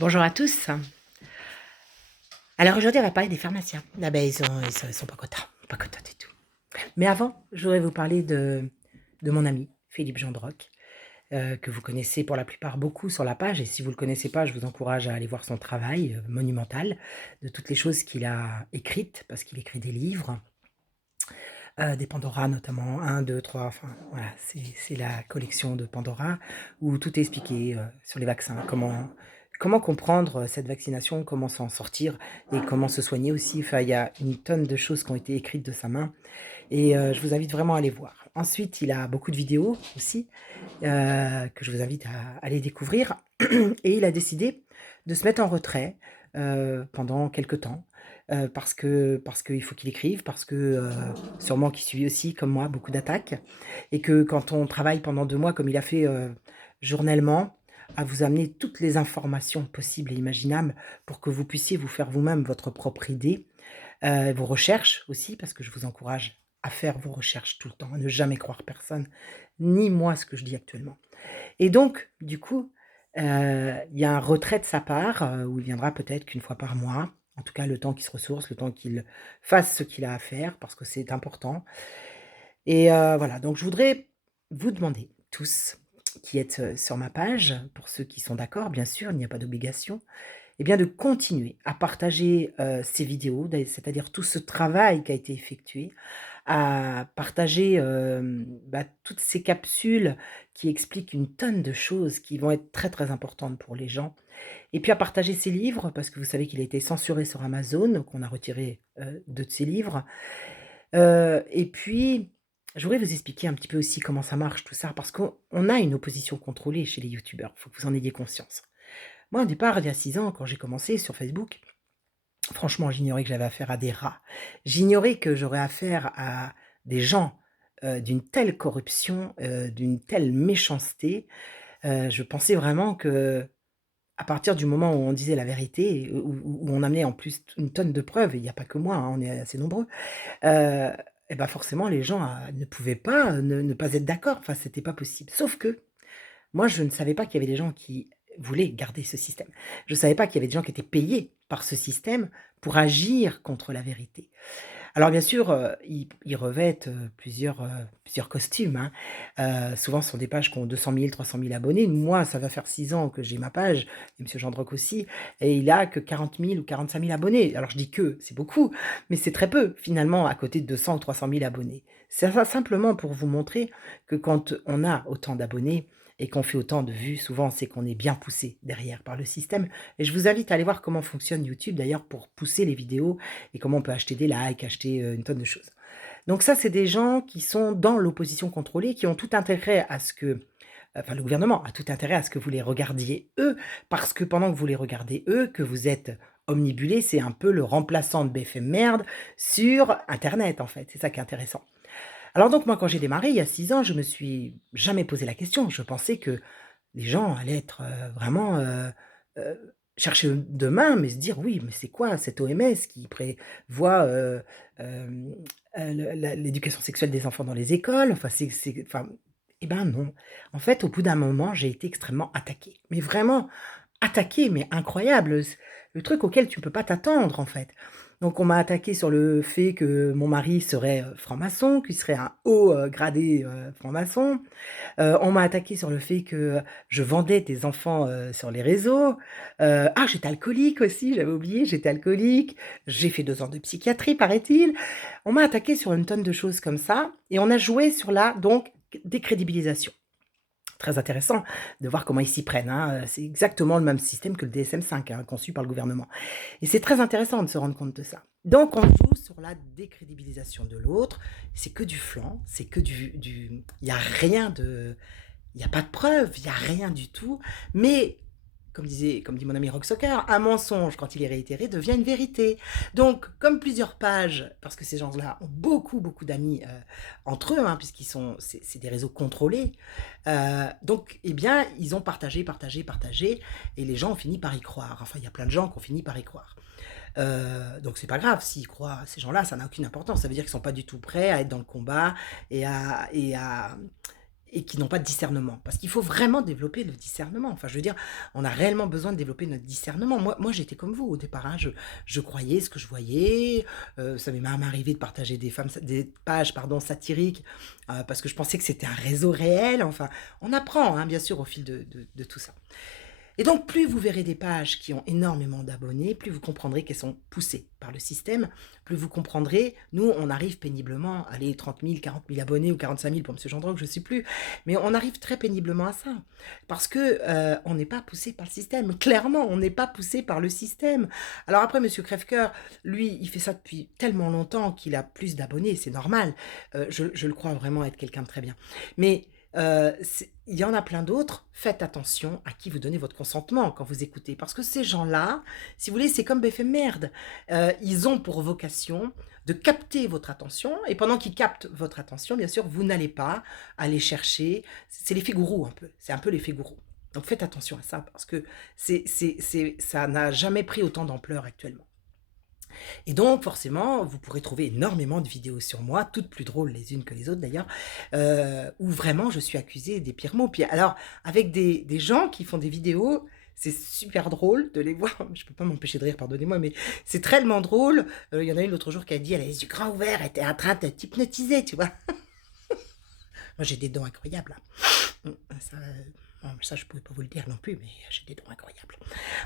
Bonjour à tous. Alors aujourd'hui, on va parler des pharmaciens. Ah ben, ils sont pas contents du tout. Mais avant, je voudrais vous parler de mon ami, Philippe Gendroc, que vous connaissez pour la plupart beaucoup sur la page. Et si vous ne le connaissez pas, je vous encourage à aller voir son travail monumental, de toutes les choses qu'il a écrites, parce qu'il écrit des livres, des Pandora notamment, un, 2, 3. Enfin voilà, c'est la collection de Pandora, où tout est expliqué sur les vaccins, comment comprendre cette vaccination, comment s'en sortir et comment se soigner aussi. Enfin, il y a une tonne de choses qui ont été écrites de sa main et je vous invite vraiment à aller voir. Ensuite, il a beaucoup de vidéos aussi, que je vous invite à aller découvrir et il a décidé de se mettre en retrait, pendant quelque temps, parce qu'il faut qu'il écrive, parce que, sûrement qu'il subit aussi, comme moi, beaucoup d'attaques et que quand on travaille pendant 2 mois comme il a fait, journellement, à vous amener toutes les informations possibles et imaginables pour que vous puissiez vous faire vous-même votre propre idée, vos recherches aussi, parce que je vous encourage à faire vos recherches tout le temps, à ne jamais croire personne, ni moi ce que je dis actuellement. Et donc, du coup, il y a un retrait de sa part, où il viendra peut-être qu'une fois par mois, en tout cas le temps qu'il se ressource, le temps qu'il fasse ce qu'il a à faire, parce que c'est important. Et voilà, donc je voudrais vous demander tous qui êtes, sur ma page, pour ceux qui sont d'accord bien sûr, il n'y a pas d'obligation, et bien de continuer à partager, ces vidéos, c'est-à-dire tout ce travail qui a été effectué, à partager, toutes ces capsules qui expliquent une tonne de choses qui vont être très, très importantes pour les gens et puis à partager ses livres parce que vous savez qu'il a été censuré sur Amazon, qu'on a retiré, 2 de ses livres. Et puis je voudrais vous expliquer un petit peu aussi comment ça marche tout ça parce qu'on a une opposition contrôlée chez les youtubeurs, il faut que vous en ayez conscience. Moi au départ, il y a 6 ans, quand j'ai commencé sur Facebook, franchement, j'ignorais que j'avais affaire à des rats. J'ignorais que j'aurais affaire à des gens, d'une telle corruption, d'une telle méchanceté. Je pensais vraiment que à partir du moment où on disait la vérité, où on amenait en plus une tonne de preuves, et il n'y a pas que moi, hein, on est assez nombreux, heu et bah, forcément les gens, ne pouvaient pas, ne pas être d'accord. Enfin, c'était pas possible. Sauf que moi, je ne savais pas qu'il y avait des gens qui voulaient garder ce système. Je ne savais pas qu'il y avait des gens qui étaient payés par ce système pour agir contre la vérité. Alors bien sûr, ils revêtent, plusieurs costumes, hein. Souvent ce sont des pages qui ont 200 000, 300 000 abonnés. Moi, ça va faire 6 ans que j'ai ma page et monsieur Gendroc aussi et il a que 40 000 ou 45 000 abonnés. Alors je dis «que», c'est beaucoup, mais c'est très peu finalement à côté de 200 ou 300 000 abonnés. C'est ça simplement pour vous montrer que quand on a autant d'abonnés et qu'on fait autant de vues, souvent c'est qu'on est bien poussé derrière par le système et je vous invite à aller voir comment fonctionne YouTube d'ailleurs pour pousser les vidéos et comment on peut acheter des likes, acheter, une tonne de choses. Donc ça, c'est des gens qui sont dans l'opposition contrôlée, qui ont tout intérêt à ce que enfin le gouvernement a tout intérêt à ce que vous les regardiez eux, parce que pendant que vous les regardez eux, que vous êtes omnibulés, c'est un peu le remplaçant de BFM Merde sur internet en fait, c'est ça qui est intéressant. Alors donc moi quand j'ai démarré il y a 6 ans, je me suis jamais posé la question. Je pensais que les gens allaient être, vraiment, chercher de main, mais se dire: «Oui, mais c'est quoi cette OMS qui prévoit, hem, l'éducation sexuelle des enfants dans les écoles?» Enfin, enfin, eh ben, non. En fait, au bout d'un moment, j'ai été extrêmement attaquée, mais vraiment attaquée, mais incroyable, le truc auquel tu ne peux pas t'attendre, en fait. Donc on m'a attaqué sur le fait que mon mari serait, franc-maçon, qu'il serait un haut, gradé, franc-maçon. On m'a attaqué sur le fait que je vendais des enfants, sur les réseaux. J'étais alcoolique aussi, j'avais oublié, j'étais alcoolique. J'ai fait 2 ans de psychiatrie, paraît-il. On m'a attaqué sur une tonne de choses comme ça et on a joué sur la, donc, décrédibilisation. Très intéressant de voir comment ils s'y prennent, hein, c'est exactement le même système que le DSM-5, hein, conçu par le gouvernement et c'est très intéressant de se rendre compte de ça. Donc on joue sur la décrédibilisation de l'autre, c'est que du flan, c'est que du il y a rien de il y a pas de preuve, il y a rien du tout, mais comme dit mon ami Rock Soccer, un mensonge quand il est réitéré devient une vérité. Donc comme plusieurs pages, parce que ces gens-là ont beaucoup, beaucoup d'amis, entre eux, hein, puisqu'ils sont c'est des réseaux contrôlés, donc eh bien, ils ont partagé, partagé, partagé et les gens ont fini par y croire. Enfin, il y a plein de gens qui ont fini par y croire. Donc c'est pas grave s'ils croient, ces gens-là, ça n'a aucune importance. Ça veut dire qu'ils sont pas du tout prêts à être dans le combat et et qui n'ont pas de discernement. Parce qu'il faut vraiment développer le discernement. Enfin, je veux dire, on a réellement besoin de développer notre discernement. Moi j'étais comme vous au départ, hein. Je croyais ce que je voyais. Ça m'est même arrivé de partager des pages pardon, satiriques parce que je pensais que c'était un réseau réel. Enfin, on apprend, hein, bien sûr, au fil de tout ça. Et donc, plus vous verrez des pages qui ont énormément d'abonnés, plus vous comprendrez qu'elles sont poussées par le système, plus vous comprendrez, nous, on arrive péniblement, allez, 30 000, 40 000 abonnés ou 45 000 pour M. Gendroc, je ne sais plus, mais on arrive très péniblement à ça, parce que on n'est pas poussé par le système, clairement, on n'est pas poussé par le système. Alors après, M. Crèvecoeur, lui, il fait ça depuis tellement longtemps qu'il a plus d'abonnés, c'est normal, je le crois vraiment être quelqu'un de très bien. Mais il y en a plein d'autres, faites attention à qui vous donnez votre consentement quand vous écoutez, parce que ces gens-là, si vous voulez, c'est comme BFM Merde. Ils ont pour vocation de capter votre attention, et pendant qu'ils captent votre attention, bien sûr, vous n'allez pas aller chercher, c'est l'effet gourou un peu, c'est un peu l'effet gourou. Donc faites attention à ça, parce que ça n'a jamais pris autant d'ampleur actuellement. Et donc, forcément, vous pourrez trouver énormément de vidéos sur moi, toutes plus drôles les unes que les autres d'ailleurs, où vraiment je suis accusée des pires mots. Puis alors, avec des gens qui font des vidéos, c'est super drôle de les voir. Je peux pas m'empêcher de rire, pardonnez-moi, mais c'est tellement drôle. Il y en a une l'autre jour qui a dit, elle a les yeux grands ouverts, elle était en train de t'hypnotiser, tu vois. Moi, j'ai des dents incroyables, là. Ça, bon, ça, je ne pouvais pas vous le dire non plus, mais j'ai des dons incroyables.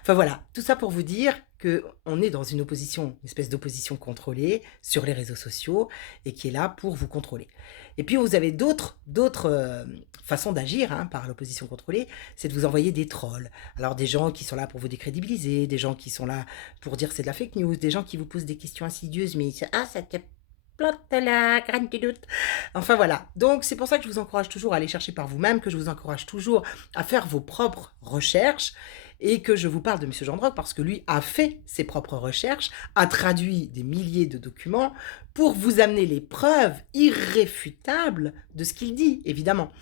Enfin voilà, tout ça pour vous dire qu'on est dans une opposition, une espèce d'opposition contrôlée sur les réseaux sociaux et qui est là pour vous contrôler. Et puis vous avez d'autres façons d'agir hein, par l'opposition contrôlée, c'est de vous envoyer des trolls. Alors des gens qui sont là pour vous décrédibiliser, des gens qui sont là pour dire c'est de la fake news, des gens qui vous posent des questions insidieuses, mais ah ça te plante la graine du doute. Enfin voilà, donc c'est pour ça que je vous encourage toujours à aller chercher par vous-même, que je vous encourage toujours à faire vos propres recherches et que je vous parle de M. Gendroc parce que lui a fait ses propres recherches, a traduit des milliers de documents pour vous amener les preuves irréfutables de ce qu'il dit, évidemment.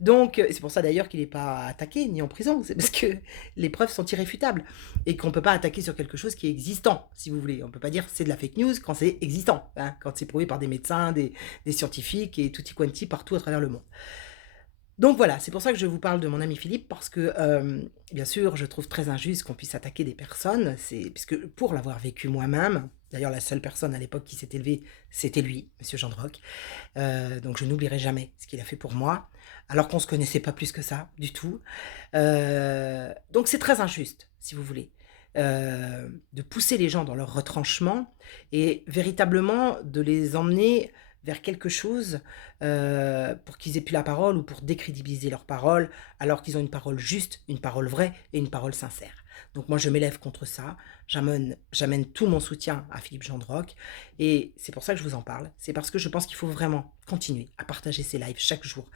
Donc c'est pour ça d'ailleurs qu'il n'est pas attaqué ni en prison, c'est parce que les preuves sont irréfutables et qu'on ne peut pas attaquer sur quelque chose qui est existant, si vous voulez. On ne peut pas dire c'est de la fake news quand c'est existant, hein, quand c'est prouvé par des médecins, des scientifiques et tutti quanti partout à travers le monde. Donc voilà, c'est pour ça que je vous parle de mon ami Philippe, parce que, bien sûr, je trouve très injuste qu'on puisse attaquer des personnes, puisque pour l'avoir vécu moi-même, d'ailleurs la seule personne à l'époque qui s'est élevée, c'était lui, M. Gendroc, donc je n'oublierai jamais ce qu'il a fait pour moi, alors qu'on ne se connaissait pas plus que ça, du tout. Donc c'est très injuste, si vous voulez, de pousser les gens dans leur retranchement et véritablement de les emmener vers quelque chose pour qu'ils aient plus la parole ou pour décrédibiliser leur parole, alors qu'ils ont une parole juste, une parole vraie et une parole sincère. Donc moi je m'élève contre ça, j'amène tout mon soutien à Philippe Gendroc et c'est pour ça que je vous en parle. C'est parce que je pense qu'il faut vraiment continuer à partager ces lives chaque jour.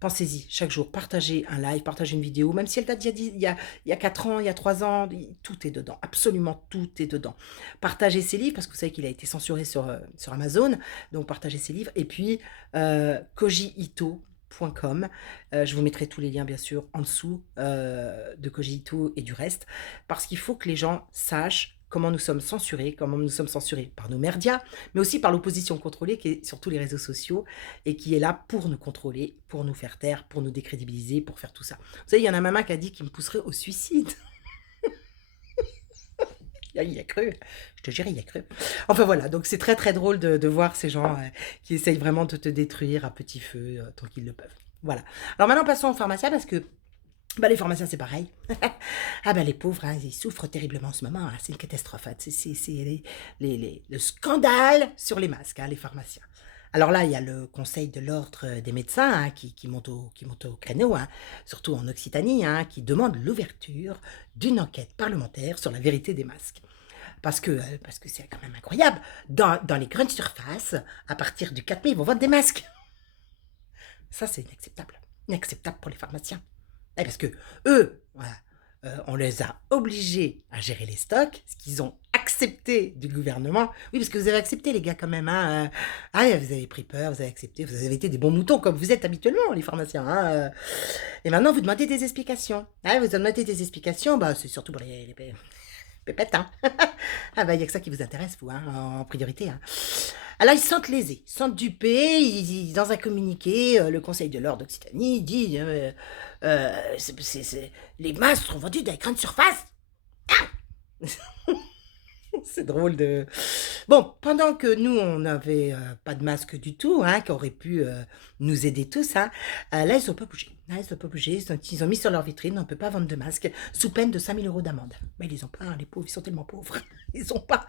Pensez-y, chaque jour, partagez un live, partagez une vidéo, même si elle date il y a 4 ans, il y a 3 ans, tout est dedans, absolument tout est dedans. Partagez ses livres, parce que vous savez qu'il a été censuré sur Amazon, donc partagez ses livres, et puis kojiito.com, je vous mettrai tous les liens bien sûr en dessous de Koji Ito et du reste, parce qu'il faut que les gens sachent comment nous sommes censurés par nos médias, mais aussi par l'opposition contrôlée qui est sur tous les réseaux sociaux et qui est là pour nous contrôler, pour nous faire taire, pour nous décrédibiliser, pour faire tout ça. Vous savez, il y en a maman qui a dit qu'il me pousserait au suicide. Il y a cru, je te jure, il y a cru. Enfin voilà, donc c'est très très drôle de voir ces gens qui essayent vraiment de te détruire à petit feu tant qu'ils le peuvent. Voilà. Alors maintenant passons aux pharmaciens parce que les pharmaciens, c'est pareil. Les pauvres, hein, ils souffrent terriblement en ce moment. Hein, c'est une catastrophe. Hein, c'est le scandale sur les masques, hein, les pharmaciens. Alors là, il y a le conseil de l'ordre des médecins hein, qui monte au créneau, hein, surtout en Occitanie, hein, qui demande l'ouverture d'une enquête parlementaire sur la vérité des masques. Parce que c'est quand même incroyable. Dans les grandes surfaces, à partir du 4 mai, ils vont vendre des masques. Ça, c'est inacceptable. Inacceptable pour les pharmaciens. Parce que eux, voilà, on les a obligés à gérer les stocks, ce qu'ils ont accepté du gouvernement. Oui, parce que vous avez accepté, les gars, quand même. Hein, vous avez pris peur, vous avez accepté, vous avez été des bons moutons, comme vous êtes habituellement, les pharmaciens. Hein, et maintenant, vous demandez des explications. Vous demandez des explications, c'est surtout pour les pépette, hein. Ah bah, il y a que ça qui vous intéresse, vous, hein, en priorité, hein. Alors, ils se sentent lésés, ils se sentent dupés. Dans un communiqué, le Conseil de l'ordre d'Occitanie dit les masques sont vendus dans les grandes surfaces. C'est drôle de. Bon, pendant que nous, on n'avait pas de masque du tout, hein, qui aurait pu nous aider tous, hein, là, ils n'ont pas bougé. Là, ils n'ont pas bougé. Ils ont mis sur leur vitrine, on ne peut pas vendre de masque, sous peine de 5 000 € d'amende. Mais ils les ont pas, hein, les pauvres, ils sont tellement pauvres. Ils ont pas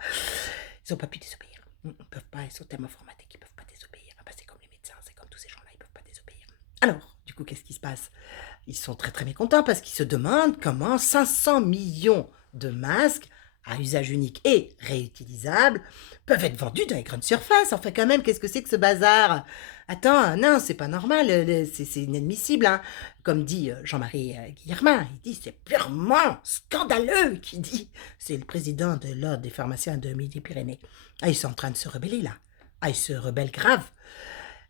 pu désobéir. Ils peuvent pas, ils sont tellement formatés qu'ils peuvent pas désobéir. Ah bah, c'est comme les médecins, c'est comme tous ces gens-là, ils peuvent pas désobéir. Alors, du coup, qu'est-ce qui se passe? Ils sont très très mécontents parce qu'ils se demandent comment 500 millions de masques à usage unique et réutilisable peuvent être vendus dans les grandes surfaces. Enfin, quand même, qu'est-ce que c'est que ce bazar? Attends, non, c'est pas normal, c'est inadmissible, hein. Comme dit Jean-Marie Guillermin, il dit c'est purement scandaleux, qu'il dit. C'est le président de l'Ordre des pharmaciens de Midi-Pyrénées. Ah, ils sont en train de se rebeller, là. Ah, ils se rebellent grave.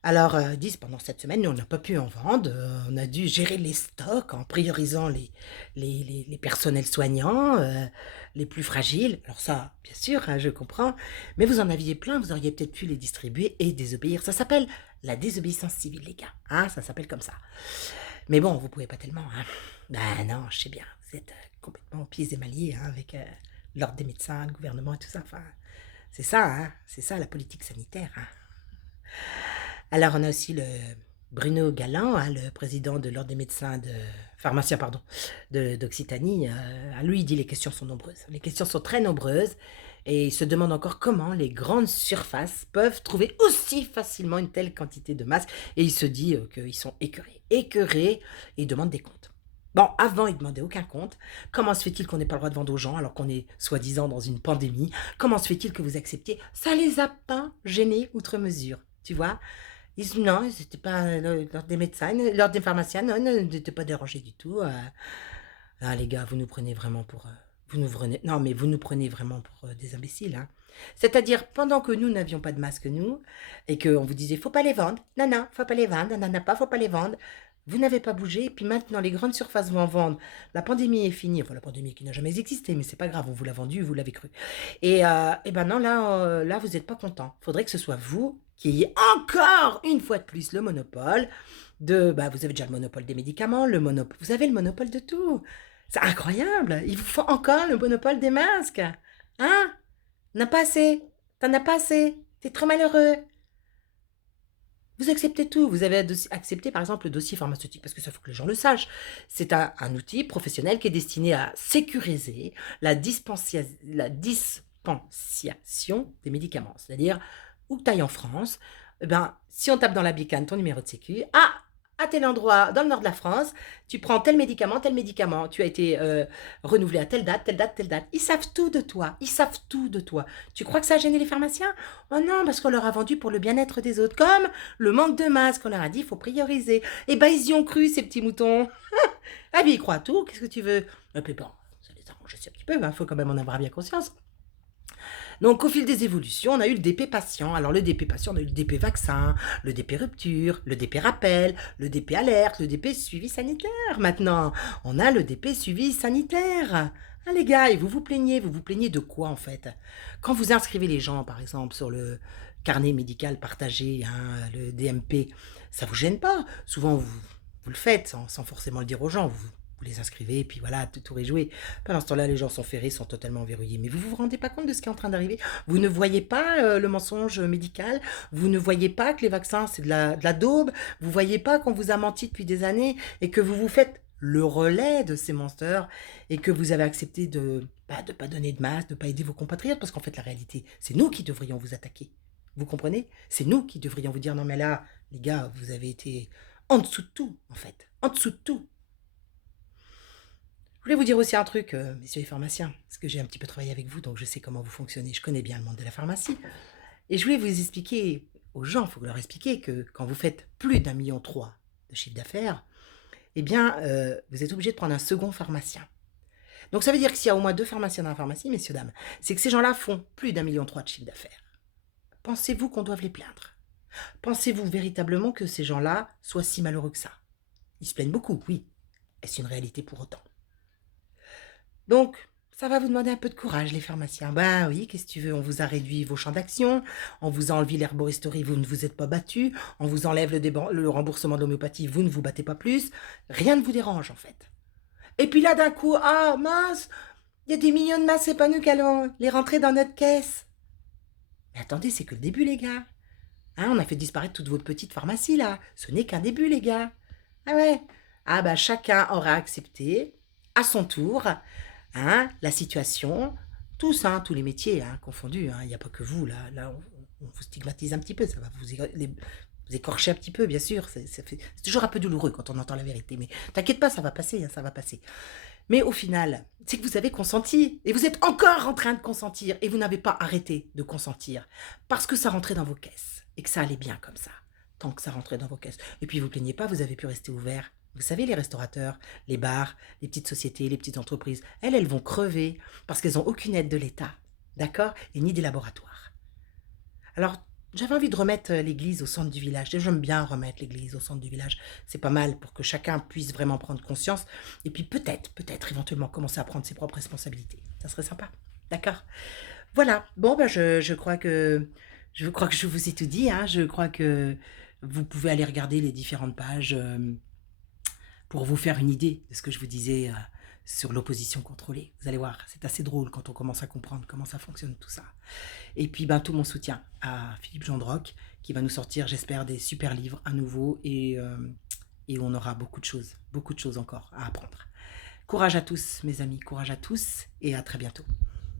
Alors, ils disent pendant cette semaine, nous, on n'a pas pu en vendre. On a dû gérer les stocks en priorisant les personnels soignants, les plus fragiles. Alors ça, bien sûr, hein, je comprends. Mais vous en aviez plein, vous auriez peut-être pu les distribuer et désobéir. Ça s'appelle la désobéissance civile, les gars. Hein, ça s'appelle comme ça. Mais bon, vous pouvez pas tellement. Hein. Ben non, je sais bien. Vous êtes complètement aux pieds et mailliers, hein, avec l'ordre des médecins, le gouvernement et tout ça. Enfin, c'est ça, hein. C'est ça la politique sanitaire. Hein. Alors, on a aussi le Bruno Galland, hein, le président de l'Ordre des médecins pharmaciens, pardon, d'Occitanie. Lui, il dit les questions sont nombreuses. Les questions sont très nombreuses et il se demande encore comment les grandes surfaces peuvent trouver aussi facilement une telle quantité de masques. Et il se dit qu'ils sont écœurés et il demande des comptes. Bon, avant, il ne demandait aucun compte. Comment se fait-il qu'on n'ait pas le droit de vendre aux gens alors qu'on est soi-disant dans une pandémie? Comment se fait-il que vous acceptiez? Ça les a pas gênés outre mesure, tu vois? Non, ils étaient pas l'ordre des médecins, l'ordre des pharmaciens, non, ils n'étaient pas dérangés du tout. Ah les gars, vous nous prenez vraiment pour non mais vous nous prenez vraiment pour des imbéciles, hein. C'est-à-dire pendant que nous n'avions pas de masque nous et qu'on vous disait faut pas les vendre, non non, faut pas les vendre, non non pas, faut pas les vendre. Vous n'avez pas bougé, et puis maintenant les grandes surfaces vont en vendre. La pandémie est finie, enfin la pandémie qui n'a jamais existé, mais c'est pas grave, on vous l'a vendu, vous l'avez cru. Et ben non, là vous n'êtes pas content. Faudrait que ce soit vous qui ayez encore une fois de plus le monopole vous avez déjà le monopole des médicaments, vous avez le monopole de tout. C'est incroyable. Il vous faut encore le monopole des masques. Hein? N'a pas assez. T'en as pas assez. T'es trop malheureux. Vous acceptez tout. Vous avez accepté, par exemple, le dossier pharmaceutique, parce que ça faut que les gens le sachent. C'est un outil professionnel qui est destiné à sécuriser la dispensation des médicaments. C'est-à-dire, où que tu ailles en France, si on tape dans la bicane ton numéro de sécu, à tel endroit, dans le nord de la France, tu prends tel médicament, tu as été renouvelé à telle date, telle date, telle date. Ils savent tout de toi, ils savent tout de toi. Tu crois que ça a gêné les pharmaciens? Oh non, parce qu'on leur a vendu pour le bien-être des autres. Comme le manque de masques, on leur a dit, il faut prioriser. Eh ben, ils y ont cru, ces petits moutons. Ah, mais ils croient à tout, qu'est-ce que tu veux? Et puis bon, ça les arrange aussi un petit peu, il faut quand même en avoir bien conscience. Donc, au fil des évolutions, on a eu le DP patient. Alors, le DP patient, on a eu le DP vaccin, le DP rupture, le DP rappel, le DP alerte, le DP suivi sanitaire. Maintenant, on a le DP suivi sanitaire. Ah, les gars, et vous vous plaignez de quoi en fait? Quand vous inscrivez les gens, par exemple, sur le carnet médical partagé, hein, le DMP, ça vous gêne pas? Souvent, vous le faites sans forcément le dire aux gens. Vous les inscrivez, et puis voilà, tout est joué. Pendant ce temps-là, les gens sont ferrés, sont totalement verrouillés. Mais vous vous rendez pas compte de ce qui est en train d'arriver? Vous ne voyez pas le mensonge médical? Vous ne voyez pas que les vaccins, c'est de la daube? Vous voyez pas qu'on vous a menti depuis des années et que vous vous faites le relais de ces monstres et que vous avez accepté de pas donner de masque, de pas aider vos compatriotes? Parce qu'en fait, la réalité, c'est nous qui devrions vous attaquer. Vous comprenez? C'est nous qui devrions vous dire, non mais là, les gars, vous avez été en dessous de tout, en fait. En dessous de tout. Je voulais vous dire aussi un truc, messieurs les pharmaciens, parce que j'ai un petit peu travaillé avec vous, donc je sais comment vous fonctionnez, je connais bien le monde de la pharmacie. Et je voulais vous expliquer aux gens, il faut leur expliquer que quand vous faites plus d'1,3 million de chiffre d'affaires, eh bien, vous êtes obligé de prendre un second pharmacien. Donc ça veut dire que s'il y a au moins 2 pharmaciens dans la pharmacie, messieurs, dames, c'est que ces gens-là font plus d'1,3 million de chiffre d'affaires. Pensez-vous qu'on doive les plaindre? Pensez-vous véritablement que ces gens-là soient si malheureux que ça? Ils se plaignent beaucoup, oui. Est-ce une réalité pour autant? Donc, Ça va vous demander un peu de courage, les pharmaciens. Ben oui, qu'est-ce que tu veux? On vous a réduit vos champs d'action, on vous a enlevé l'herboristerie, vous ne vous êtes pas battu, on vous enlève le remboursement de l'homéopathie, vous ne vous battez pas plus. Rien ne vous dérange, en fait. Et puis là, d'un coup, ah mince, il y a des millions de masques, c'est pas nous qui allons les rentrer dans notre caisse. Mais attendez, c'est que le début, les gars. Hein, on a fait disparaître toute votre petite pharmacie, là. Ce n'est qu'un début, les gars. Ah ouais. Ah bah chacun aura accepté, à son tour, hein, la situation. Tous, hein, tous les métiers hein, confondus. Hein. Il n'y a pas que vous, là. Là, on vous stigmatise un petit peu. Ça va vous écorcher un petit peu, bien sûr. C'est toujours un peu douloureux quand on entend la vérité. Mais t'inquiète pas, ça va passer, hein, ça va passer. Mais au final, c'est que vous avez consenti. Et vous êtes encore en train de consentir. Et vous n'avez pas arrêté de consentir. Parce que ça rentrait dans vos caisses. Et que ça allait bien comme ça. Tant que ça rentrait dans vos caisses. Et puis vous plaignez pas, vous avez pu rester ouvert. Vous savez, les restaurateurs, les bars, les petites sociétés, les petites entreprises, elles vont crever parce qu'elles n'ont aucune aide de l'État. D'accord? Et ni des laboratoires. Alors, j'avais envie de remettre l'église au centre du village. J'aime bien remettre l'église au centre du village. C'est pas mal pour que chacun puisse vraiment prendre conscience. Et puis peut-être, éventuellement commencer à prendre ses propres responsabilités. Ça serait sympa. D'accord? Voilà. Bon, ben, je crois que je vous ai tout dit. Hein. Je crois que vous pouvez aller regarder les différentes pages pour vous faire une idée de ce que je vous disais sur l'opposition contrôlée. Vous allez voir, c'est assez drôle quand on commence à comprendre comment ça fonctionne tout ça. Et puis ben, tout mon soutien à Philippe Gendroc qui va nous sortir, j'espère, des super livres à nouveau et on aura beaucoup de choses encore à apprendre. Courage à tous mes amis, courage à tous et à très bientôt.